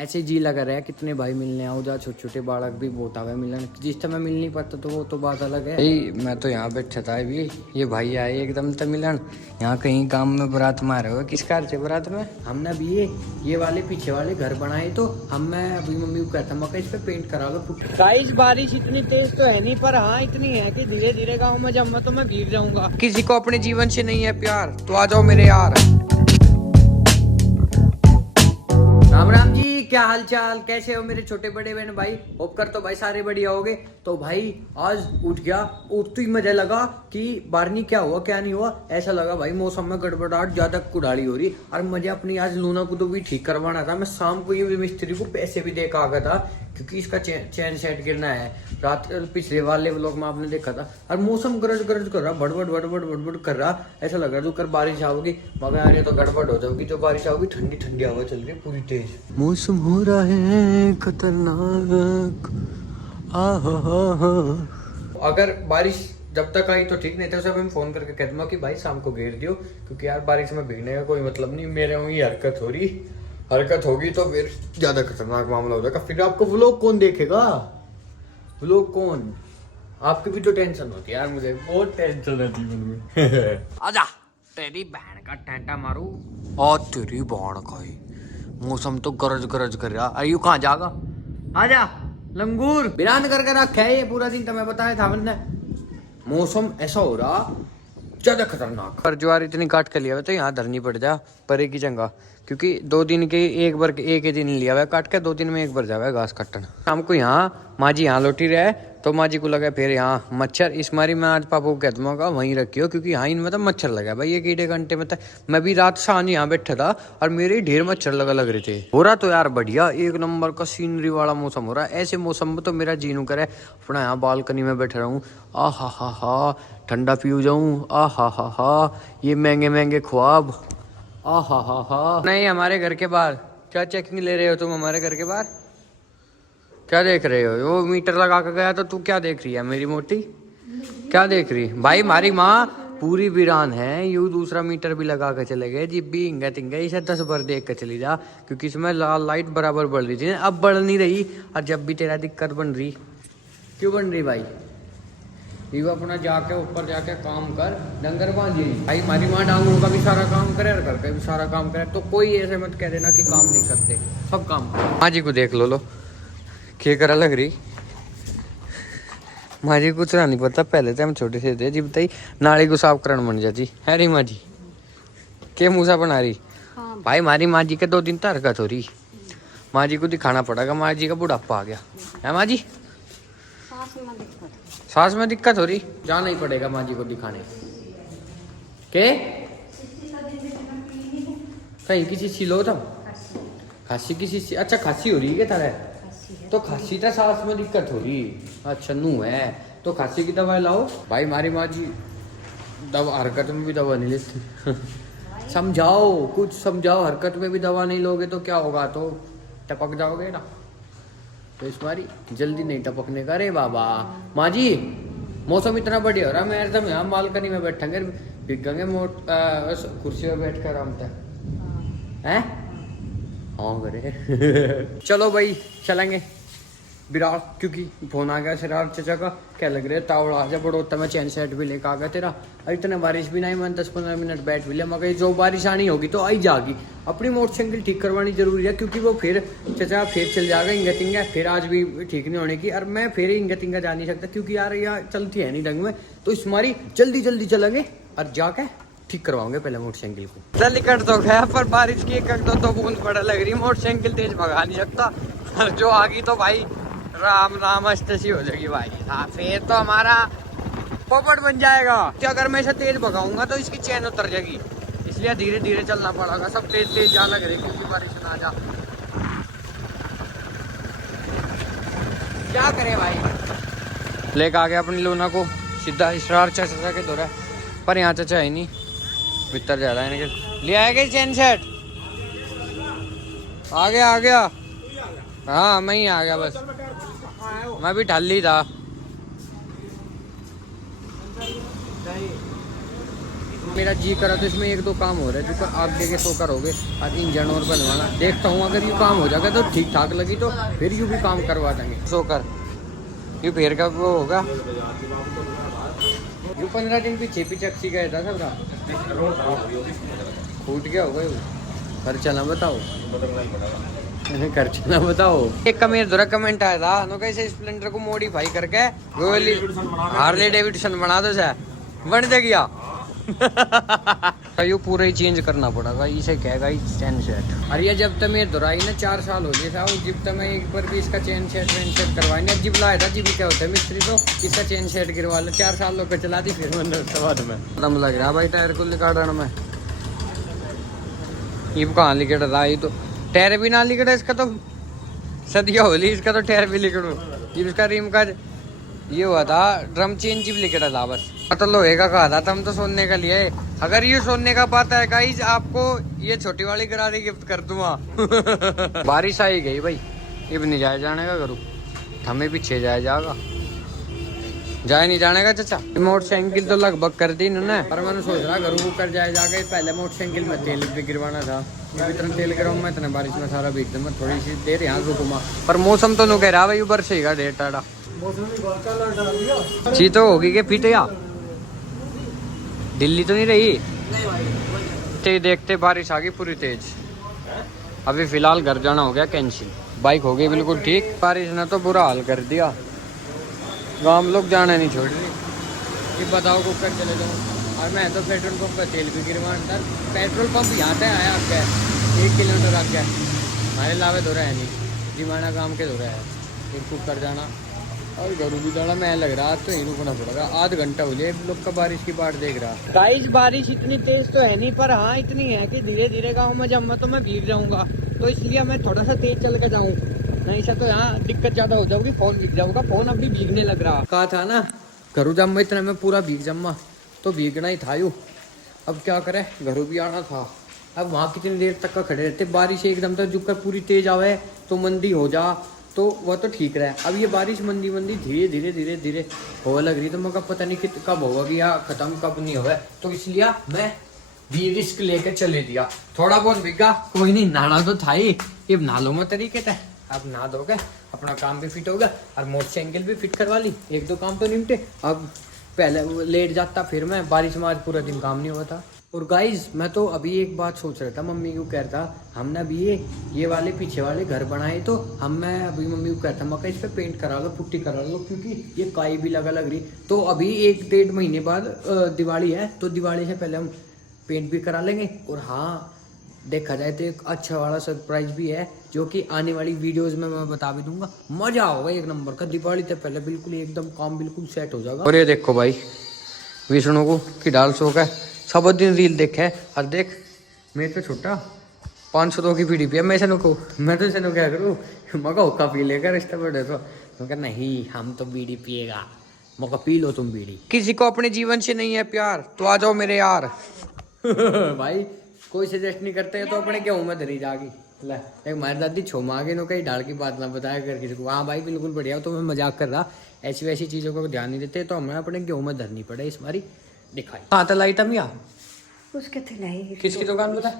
ऐसे जी लगा रहा है कितने भाई मिलने आओ जा, छोटे छोटे बालक भी बहुत आवे मिलन, जिस समय मिल नहीं पाता तो वो तो बात अलग है। भाई मैं तो यहाँ बैठा था अभी, ये भाई आए एकदम तो मिलन। यहाँ कहीं काम में बारात में आ रहे हो, किस कार से बारात में? हमने अभी ये वाले पीछे वाले घर बनाए, तो हम मैं अभी मम्मी को कहता मैं इस पे पेंट करा लो। गाइस बारिश इतनी तेज तो है नहीं, पर हाँ इतनी है कि धीरे धीरे गाँव में जब मैं तो मैं भीग जाऊंगा। किसी को अपने जीवन से नहीं है प्यार तो आ जाओ मेरे यार। राम राम जी, क्या हाल चाल, कैसे हो मेरे छोटे बड़े बहन भाई? होप कर तो भाई सारे बढ़िया होगे। तो भाई आज उठ गया, उठते ही मुझे लगा कि बारनी क्या हुआ क्या नहीं हुआ, ऐसा लगा भाई मौसम में गड़बड़ाहट ज्यादा कुड़ाली हो रही। और मुझे अपनी आज लूना को तो भी ठीक करवाना था। मैं शाम को ये मिस्त्री को पैसे भी दे के आ गया था क्योंकि इसका चैन सेट गिरना है। रात पिछले वाले व्लॉग में आपने देखा था। और मौसम गरज गरज कर रहा, बड़बड़ बड़बड़ बड़बड़ कर रहा, ऐसा लग रहा कर बारिश आओगी, मगर यार ये तो गड़बड़ हो जाएगी। जो बारिश आओगी ठंडी ठंडी हवा चल रही है पूरी तेज, मौसम हो रहा है खतरनाक। अगर बारिश जब तक आई तो ठीक, नहीं तो सब हम फोन करके कह दूंगा कि भाई शाम को घेर दियो, क्योंकि यार बारिश में भीगने का कोई मतलब नहीं। मेरे वही हरकत होगी तो फिर ज्यादा खतरनाक मामला हो जाएगा। फिर आपको व्लॉग कौन देखेगा? व्लॉग कौन? आपकी भी तो टेंशन होती है यार, मुझे बहुत टेंशन रहती है मन में। आजा तेरी बहन का टेंटा मारू और तेरी बहन का ही। मौसम तो गरज गरज कर रहा। अरे यू कहाँ जागा? आजा लंगूर, बिरान करके रखा है ये पूरा दिन, तुम्हें बताया था मैंने। मौसम ऐसा हो रहा ज्यादा खतरनाक। पर ज्वार इतनी काट कर लिया तो यहाँ धरनी पड़ जा परे की जगह, क्योंकि 2 दिन के एक ही दिन लिया हुआ काट के, 2 दिन में एक बार जावे घास काटन। शाम को यहाँ माँ जी यहाँ लौटी रहे तो माँ जी को लगा फिर यहाँ मच्छर। इस मारी मैं आज पापा को कह दूंगा वहीं रखियो, क्योंकि यहाँ इनमें तो मच्छर लगा भाई। ये कीड़े घंटे में तो मैं भी रात शाम यहाँ बैठा था और मेरे ढेर मच्छर लग रहे थे। हो रहा तो यार बढ़िया एक नंबर का सीनरी वाला मौसम हो रहा है। ऐसे मौसम में तो मेरा जी नू करे अपना यहाँ बालकनी में बैठा रहूँ, आ हा ठंडा पी जाऊँ, आ हा ये महंगे महंगे ख्वाब, आ हा। नहीं हमारे घर के बाहर क्या चेकिंग ले रहे हो तुम? हमारे घर के बाहर क्या देख रहे हो? वो मीटर लगा के गया तो तू क्या देख रही है मेरी मोटी? क्या देख रही भाई? हमारी माँ पूरी वीरान है, यू दूसरा मीटर भी लगा के चले गए। जिब भी इंगे तिंगे इसे 10 बार देख के चली जा, क्योंकि इसमें लाइट बराबर बढ़ रही थी, अब बढ़ नहीं रही। और जब भी तेरा दिक्कत बन रही, क्यों बन रही भाई? ये अपना जाके ऊपर जाके काम कर, डंगर बांधी भाई। हमारी माँ डांगों का भी सारा काम करे और घर का भी सारा काम करे, तो कोई ऐसे मत कह देना कि काम नहीं करते, सब काम। माँ जी को देख लो क्या करा लग रही। माँ जी कुछ नहीं पता, पहले तो हम छोटे से थे जब तई नाली को साफ करन बन जाती है री माँ जी के मूसा बना रही। हाँ। भाई हमारी माँ जी के 2 दिन तक हरकत हो रही, माँ जी को दिखाना पड़ेगा। माँ जी का बुढ़ापा आ गया है। माँ जी सांस में दिक्कत हो रही, जाना ही पड़ेगा माँ जी को दिखाने के। कहीं किसी सिलो था खांसी किसी, अच्छा खांसी हो रही है तारे? तो खांसी तो सांस में दिक्कत हो रही, अच्छा नू है तो खांसी की दवाई लाओ भाई। हमारी माँ जी दवा हरकत में भी दवा नहीं लेती। समझाओ, कुछ समझाओ, हरकत में भी दवा नहीं लोगे तो क्या होगा? तो टपक जाओगे ना। तो इस बारी जल्दी नहीं टपकने का रे बाबा। माँ जी मौसम इतना बढ़िया हो रहा, मैं एकदम यहाँ बालकनी में बैठेंगे, भीगेंगे कुर्सी में बैठ कर आराम तक हैं। हाँ करे। चलो भाई चलेंगे बिरार, क्योंकि फोन आ गया सिरार चचा का, क्या लग रहा है तावड़ आ जा बड़ोता में चैन सेट भी लेकर आ गया तेरा। और इतने बारिश भी नहीं, मैं 10-15 मिनट बैठ भी लिया, मगर जो बारिश आनी होगी तो आई जाएगी। अपनी मोटरसाइकिल ठीक करवानी जरूरी है, क्योंकि वो फिर चचा फिर चल जाएगा इंगा तिंगा, फिर आज भी ठीक नहीं होने की। और मैं फिर इंगा तिंगा जा नहीं सकता, क्योंकि यार यहाँ चलती है नहीं ढंग में। तो इस मारी जल्दी जल्दी चलेंगे और जाके ठीक करवाओगे पहले मोटरसाइकिल को। चल निकट तो गया, पर बारिश की एक दो बूंद पड़ा लग रही, मोटरसाइकिल तेज भगा नहीं सकता। और जो आगी तो भाई राम राम अष्टसी हो जाएगी भाई। हाँ फिर तो हमारा पोपट बन जाएगा कि अगर मैं इसे तेज भगाऊंगा तो इसकी चैन उतर जाएगी, इसलिए धीरे धीरे चलना पड़ेगा। सब तेज तेज जा लग रही क्योंकि बारिश ना जा। क्या करे भाई, लेकर आ गया अपनी लूना को सीधा इसरार चाचा के दौरा, पर यहाँ चाचा है नहीं, भीतर जा रहा है इनके। ले आएगा चैन सेट, आ गया। हाँ मैं ही आ गया बस, मैं भी ढल ही था। मेरा जी करा तो इसमें 1-2 काम हो रहा है जो आगे के शो करोगे। अब इंजन और बनवाना देखता हूँ, अगर ये काम हो जाएगा तो ठीक ठाक लगी तो फिर यूँ भी काम करवा देंगे। शोकर यू फिर का वो होगा। यू 15 दिन पीछे अच्छी गया था सब फूट गया होगा यू। खर्चा ना बताओ, खर्चा ना बताओ। एक का मेरे द्वारा कमेंट आया था नो कैसे स्प्लेंडर को मॉडिफाई करके हार्ले डेविडसन बना दो सर बन देगा। यू पूरा ही चेंज करना पड़ेगा, इसे कहेगा चैन सेट। अरे जब तक मेरे दोराई ना 4 साल हो गए था, जब तक मैं एक बार भी इसका चेन सेट करवाई ना, जिब लाया था जिब क्या होता है मिस्त्री तो इसका चेन सेट गिरवा लो। 4 साल लोग चला दी फिर बाद में दम लग रहा भाई टायर को निकालने में। ये कहाँ लिकड़ रहा, ये तो टायर भी ना लिकड़ा इसका तो सदिया होली, इसका तो टायर भी लिकड़ो। जब इसका रिम का ये हुआ था ड्रम चेन जिब लिकड़ा था बस। तो लोहे का कहा था तुम तो सोने का लिए। अगर ये सोने का पाता है गाइस आपको ये छोटी वाली गरारी गिफ्ट कर दूंगा। बारिश आई गई भाई, अब नहीं जाए जाने का करूँ, हमें पीछे जाए जाएगा, जाए नहीं जाने का चाचा। मोटरसाइकिल तो लगभग कर दी इन्होंने, पर मैंने सोच रहा घर वो कर जाए जाके। पहले मोटरसाइकिल में तेल भी गिरवाना था, इतना तेल गिराऊँ मैं इतना बारिश में सारा भीग दूँ। मैं थोड़ी सी देर यहाँ रुकूंगा, पर मौसम तो नु कह रहा भाई बरसेगा ढेर टाड़ा। चीज तो होगी के फिट या दिल्ली तो नहीं रही ते देखते बारिश आ गई पूरी तेज। अभी फिलहाल घर जाना हो गया कैंसिल, बाइक हो गई बिल्कुल ठीक। बारिश ने तो बुरा हाल कर दिया, गाँव लोग जाना नहीं छोड़ रही। ये बताओ को कर चले जाऊँ, और मैं तो पेट्रोल पंप पर तेल भी गिरवाना था। पेट्रोल पंप यहाँ से आया आपका 1 किलोमीटर आ गया, हमारे लावे दो रहा है नहीं जिमाना काम के दो रहा है। फिर कुक कर जाना और घरों भी जाना, मैं लग रहा तो यही रुकना पड़ेगा। आध घंटा हो जाए लोग का बारिश की बाट देख रहा। गाइस बारिश इतनी तेज तो है नहीं, पर हाँ इतनी है कि धीरे धीरे गाँव में जब मैं तो मैं भीग जाऊंगा, तो इसलिए मैं थोड़ा सा तेज चल के जाऊँ, नहीं से तो यहाँ दिक्कत ज्यादा हो जाएगी, फोन भीग जाऊंगा। फोन अभी भीगने लग रहा। कहा था ना घरों जब मैं इतना मैं पूरा भीग जम्मा तो भीगना ही था यू। अब क्या करे, घरों भी आना था। अब वहाँ कितनी देर तक का खड़े रहते, बारिश एकदम तक जुकर पूरी तेज आवे तो मंदी हो जा तो वह तो ठीक रहे। अब ये बारिश मंदी धीरे धीरे धीरे धीरे हो लग रही, तो मैं पता नहीं कब होगा कि या खत्म कब नहीं होगा। तो इसलिए मैं भी रिस्क लेकर चले दिया। थोड़ा बहुत भीगा कोई नहीं, नहाना तो था ही, ये नहा लो मैं तरीके से। अब नहा दोगे अपना काम भी फिट होगा और मोटरसाइकिल भी फिट करवा ली, 1-2 काम तो निपटे। अब पहले लेट जाता फिर मैं, बारिश में आज पूरा दिन काम नहीं हुआ था। और गाइज मैं तो अभी एक बात सोच रहा था, मम्मी को कह रहा था हमने अभी ये वाले पीछे वाले घर बनाए, तो मैं अभी मम्मी को कहता मैं इस पे पेंट करा लो, पुट्टी करा लो, क्योंकि ये काई भी लग रही। तो अभी 1-1.5 महीने बाद दिवाली है, तो दिवाली से पहले हम पेंट भी करा लेंगे। और हाँ देखा जाए तो एक अच्छा वाला सरप्राइज भी है, जो कि आने वाली वीडियोस में मैं बता भी दूंगा। मजा होगा 1 नंबर का। दिवाली से पहले बिल्कुल एकदम काम बिल्कुल सेट हो जाएगा। और ये देखो भाई विष्णु को कि डाल शौक है, सब दिन रील देखे। और देख मेरे तो छोटा 500 की पीढ़ी पिया, मैं तो इसे क्या करूँ, मगा हुक्का पी लेकर रिश्ता बड़े तो क्या नहीं, हम तो बीड़ी पिएगा, मौका पी लो तुम बीड़ी। किसी को अपने जीवन से नहीं है प्यार तो आ जाओ मेरे यार। भाई कोई सजेस्ट नहीं करते तो अपने गेहूं में धरी जागी। एक हमारी दादी छोमा के नो कहीं डाल की बात ना बताया कर किसी को। हाँ भाई बिल्कुल बढ़िया, तो मैं मजाक कर रहा, ऐसी वैसी चीजों को ध्यान नहीं देते, तो हमें अपने गेहूं में धरनी पड़े इस बारी। दिखाई हाँ तो लाइट हम यहाँ उसके थे नहीं, किसकी दुकान पता,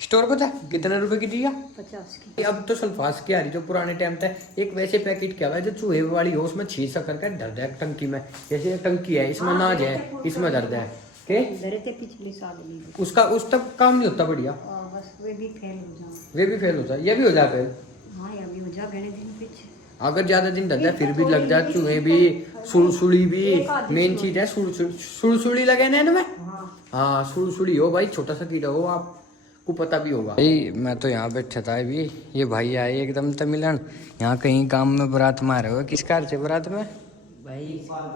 स्टोर पता कितने रुपए की दिया? 50 की। अब तो सल्फास की आ रही, जो पुराने टाइम था एक वैसे पैकेट क्या है जो चूहे वाली हो, उसमें 6 शक्कर का दर्द है टंकी में, जैसे टंकी है इसमें नाज है, इसमें दर्द है के पिछले साल उसका उस तक काम नहीं होता बढ़िया, बस वे भी फेल हो जाए, वे भी फेल होता है, ये भी हो जाए फेल। हाँ ये भी हो जाए घने दिन पीछे, अगर ज्यादा दिन दर्द है फिर भी लग जाए, चूहे भी सुड़सुड़ी भी मेन चीज है, सुड़सुड़ी लगे ना इनमें। हाँ सुड़सुड़ी हो भाई, छोटा सा कीड़ा हो, आपको पता भी होगा। भाई मैं तो यहाँ बैठा था अभी, ये भाई आए एकदम तमिलन, यहाँ कहीं काम में बारात मारे हुए, किस कार से बारात में भाई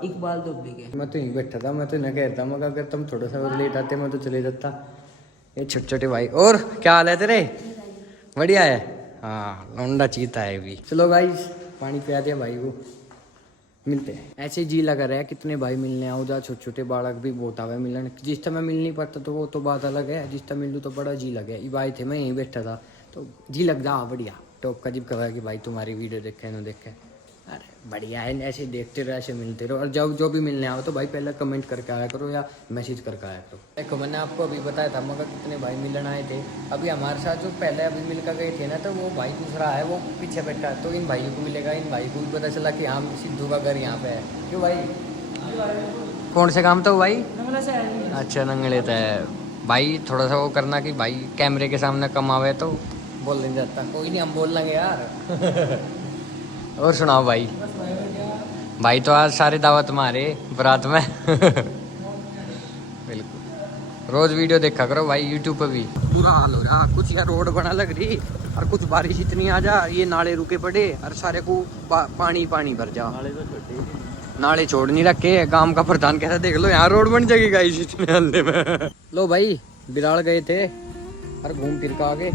इकबाल दुबे के। मैं तो यहीं बैठा था, मैं तो न कह रहा मगर अगर तुम थोड़ा सा लेट आते मैं तो चले जाता। ये छोटे छोटे भाई, और क्या हाल है तेरे? बढ़िया है, हाँ लौंडा चीता है भी। चलो गाइस पानी पिया दिया भाई को, मिलते हैं। ऐसे जी लगा रहा है कितने भाई मिलने आओ जा, छोटे छोटे बालक भी बहुत आवे मिलने, जिस टाइम मैं मिल नहीं पाता तो वो तो बात अलग है, जिस टाइम मिलूँ तो बड़ा जी लगे। ये भाई थे मैं यहीं बैठा था तो जी लग जा बढ़िया, टॉप का जिब कहा कि भाई तुम्हारी वीडियो देखे न देखे, अरे बढ़िया है, ऐसे देखते रहो, ऐसे मिलते रहो। और जब जो भी मिलने आओ तो भाई पहले कमेंट करके आया करो या मैसेज करके आया करो। देखो मैंने आपको अभी बताया था मगर कितने भाई मिलन आए थे। अभी हमारे साथ जो पहले अभी मिलकर गए थे ना, तो वो भाई दूसरा है, वो पीछे बैठा है। तो इन भाइयों को मिलेगा, इन भाई को भी पता चला कि हाँ सिद्धू का घर यहाँ पे है। क्यों भाई, कौन से काम तो भाई? अच्छा नंगले है भाई। थोड़ा सा वो करना कि भाई कैमरे के सामने कम आवे तो बोल नहीं जाता। कोई नहीं, हम बोल लेंगे यार। और सुनाओ भाई। भाई तो आज सारे दावत मारे बारात में। बिल्कुल रोज वीडियो देखा करो भाई यूट्यूब पे भी। पूरा हाल हो रहा कुछ यार, रोड बना लग रही और कुछ बारिश इतनी आ जा, ये नाले रुके पड़े और सारे को पानी पानी भर जा। नाले छोड़ नहीं रखे, काम का प्रधान कैसा देख लो, यहाँ रोड बन जाएगी गाइस इतने हल्ले में। लो भाई बिराड़ गए थे और घूम फिर का आगे,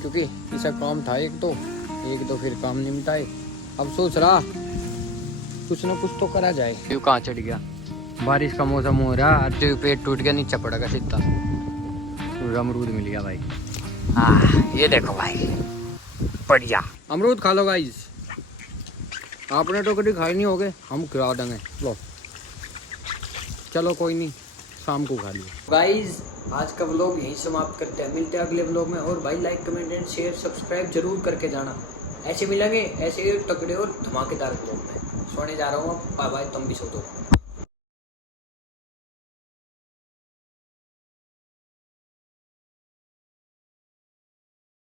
क्योंकि ऐसा काम था एक तो फिर काम निमटाए। अब सोच रहा कुछ ना कुछ तो करा जाए। क्यों कहाँ चढ़ गया, बारिश का मौसम हो रहा, तो पेट टूट गया, नीचे पड़ेगा सीधा। अमरूद मिल गया भाई। ये देखो भाई बढ़िया अमरूद खा लो गाइस। आपने तो कभी खाई नहीं होगे, हम खिला देंगे। लो चलो कोई नहीं, शाम को खा लियो। गाइस आज का व्लॉग यहीं समाप्त करते हैं, मिलते हैं अगले व्लॉग में। और भाई like comment and share subscribe जरूर करके जाना। ऐसे मिलेंगे ऐसे तगड़े और धमाकेदार व्लॉग में। सोने जा रहा हूँ, बाय बाय, तुम भी सो दो।